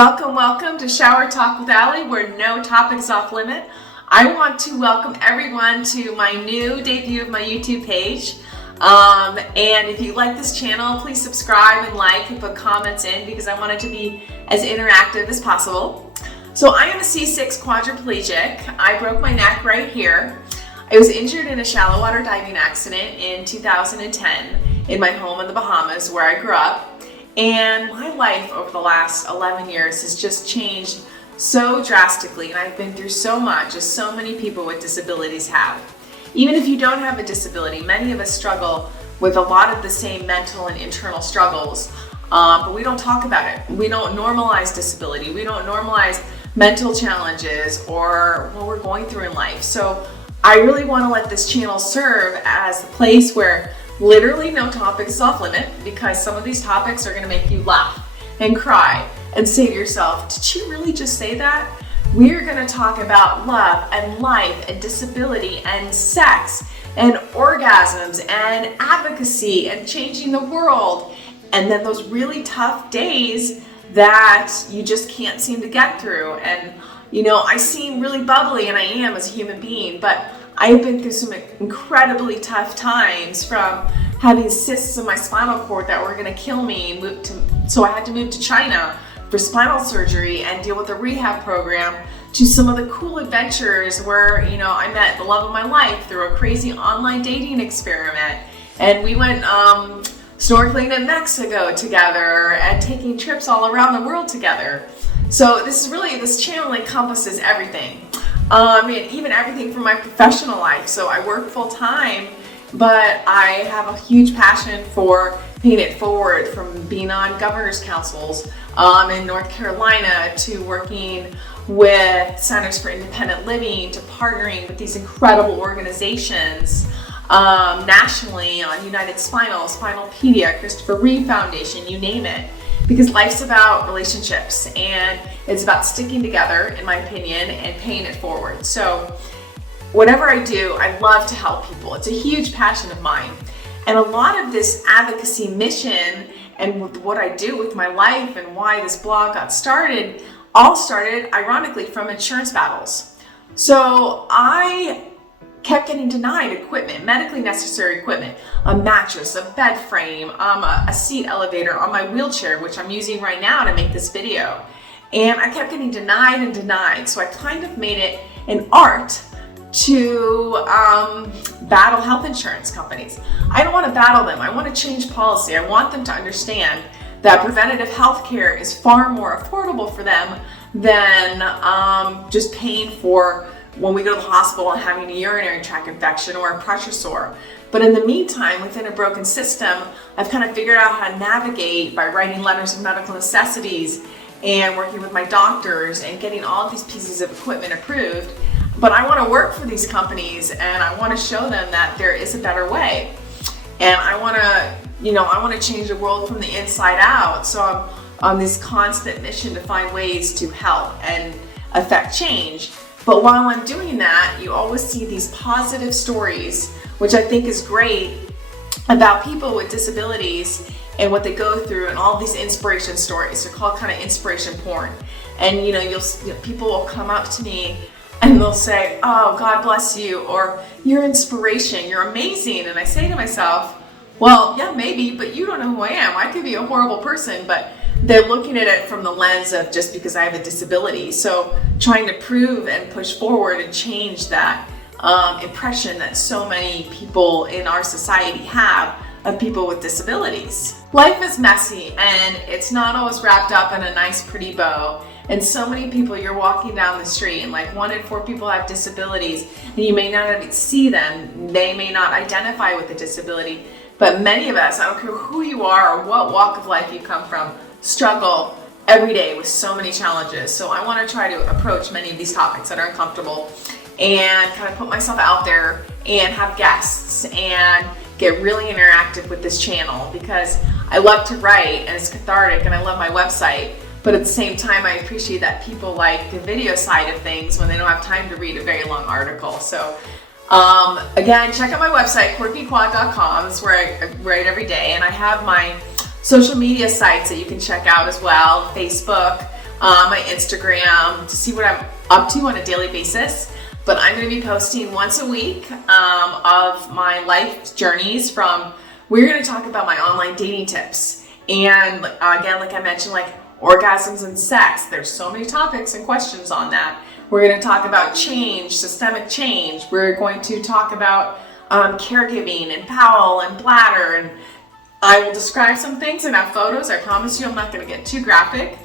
Welcome to Shower Talk with Allie, where no topic is off limit. I want to welcome everyone to my new debut of my YouTube page. And if you like this channel, please subscribe and like and put comments in because I want it to be as interactive as possible. So I am a C6 quadriplegic. I broke my neck right here. I was injured in a shallow water diving accident in 2010 in my home in the Bahamas where I grew up. And my life over the last 11 years has just changed so drastically, and I've been through so much as so many people with disabilities have. Even if you don't have a disability, many of us struggle with a lot of the same mental and internal struggles, but we don't talk about it. We don't normalize disability. We don't normalize mental challenges or what we're going through in life. So I really want to let this channel serve as a place where literally no topic is off limit, because some of these topics are going to make you laugh and cry and say to yourself, did you really just say that? We're going to talk about love and life and disability and sex and orgasms and advocacy and changing the world, and then those really tough days that you just can't seem to get through. And you know, I seem really bubbly, and I am as a human being, but I've been through some incredibly tough times, from having cysts in my spinal cord that were going to kill me, so I had to move to China for spinal surgery and deal with a rehab program, to some of the cool adventures where, you know, I met the love of my life through a crazy online dating experiment, and we went snorkeling in Mexico together and taking trips all around the world together. So this channel encompasses everything. And even everything from my professional life. So I work full time, but I have a huge passion for paying it forward, from being on governor's councils in North Carolina, to working with Centers for Independent Living, to partnering with these incredible organizations nationally on United Spinal, Spinalpedia, Christopher Reeve Foundation, you name it. Because life's about relationships, and it's about sticking together, in my opinion, and paying it forward. So whatever I do, I love to help people. It's a huge passion of mine. And a lot of this advocacy mission and what I do with my life and why this blog got started, all started ironically from insurance battles. So I kept getting denied equipment, medically necessary equipment, a mattress, a bed frame, a seat elevator on my wheelchair, which I'm using right now to make this video. And I kept getting denied and denied. So I kind of made it an art to battle health insurance companies. I don't want to battle them. I want to change policy. I want them to understand that preventative health care is far more affordable for them than just paying for when we go to the hospital and having a urinary tract infection or a pressure sore. But in the meantime, within a broken system, I've kind of figured out how to navigate by writing letters of medical necessities and working with my doctors and getting all of these pieces of equipment approved. But I want to work for these companies, and I want to show them that there is a better way. And I want to change the world from the inside out. So I'm on this constant mission to find ways to help and affect change. But while I'm doing that, you always see these positive stories, which I think is great, about people with disabilities and what they go through, and all these inspiration stories. They're called kind of inspiration porn. And people will come up to me and they'll say, "Oh, God bless you," or "You're inspiration, you're amazing." And I say to myself, well, yeah, maybe, but you don't know who I am. I could be a horrible person, but they're looking at it from the lens of just because I have a disability. So trying to prove and push forward and change that impression that so many people in our society have of people with disabilities. Life is messy, and it's not always wrapped up in a nice, pretty bow. And so many people, you're walking down the street and like 1 in 4 people have disabilities, and you may not even see them. They may not identify with a disability, but many of us, I don't care who you are or what walk of life you come from, struggle every day with so many challenges. So I want to try to approach many of these topics that are uncomfortable and kind of put myself out there and have guests and get really interactive with this channel, because I love to write and it's cathartic, and I love my website. But at the same time, I appreciate that people like the video side of things when they don't have time to read a very long article. So again, check out my website, quirkyquad.com. That's where I write every day. And I have my social media sites that you can check out as well. Facebook, my Instagram to see what I'm up to on a daily basis. But I'm going to be posting once a week of my life journeys we're going to talk about my online dating tips. And again, like I mentioned, like orgasms and sex, there's so many topics and questions on that. We're going to talk about change, systemic change. We're going to talk about caregiving and bowel and bladder. And I will describe some things and have photos. I promise you I'm not going to get too graphic.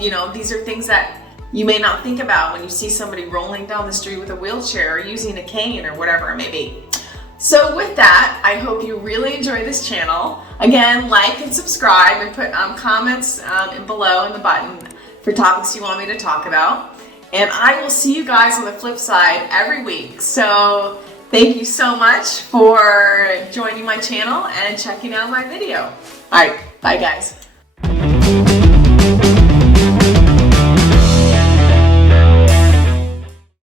You know, these are things that you may not think about when you see somebody rolling down the street with a wheelchair or using a cane or whatever it may be. So with that, I hope you really enjoy this channel. Again, like and subscribe and put comments below in the button for topics you want me to talk about. And I will see you guys on the flip side every week. So thank you so much for joining my channel and checking out my video. All right, bye guys.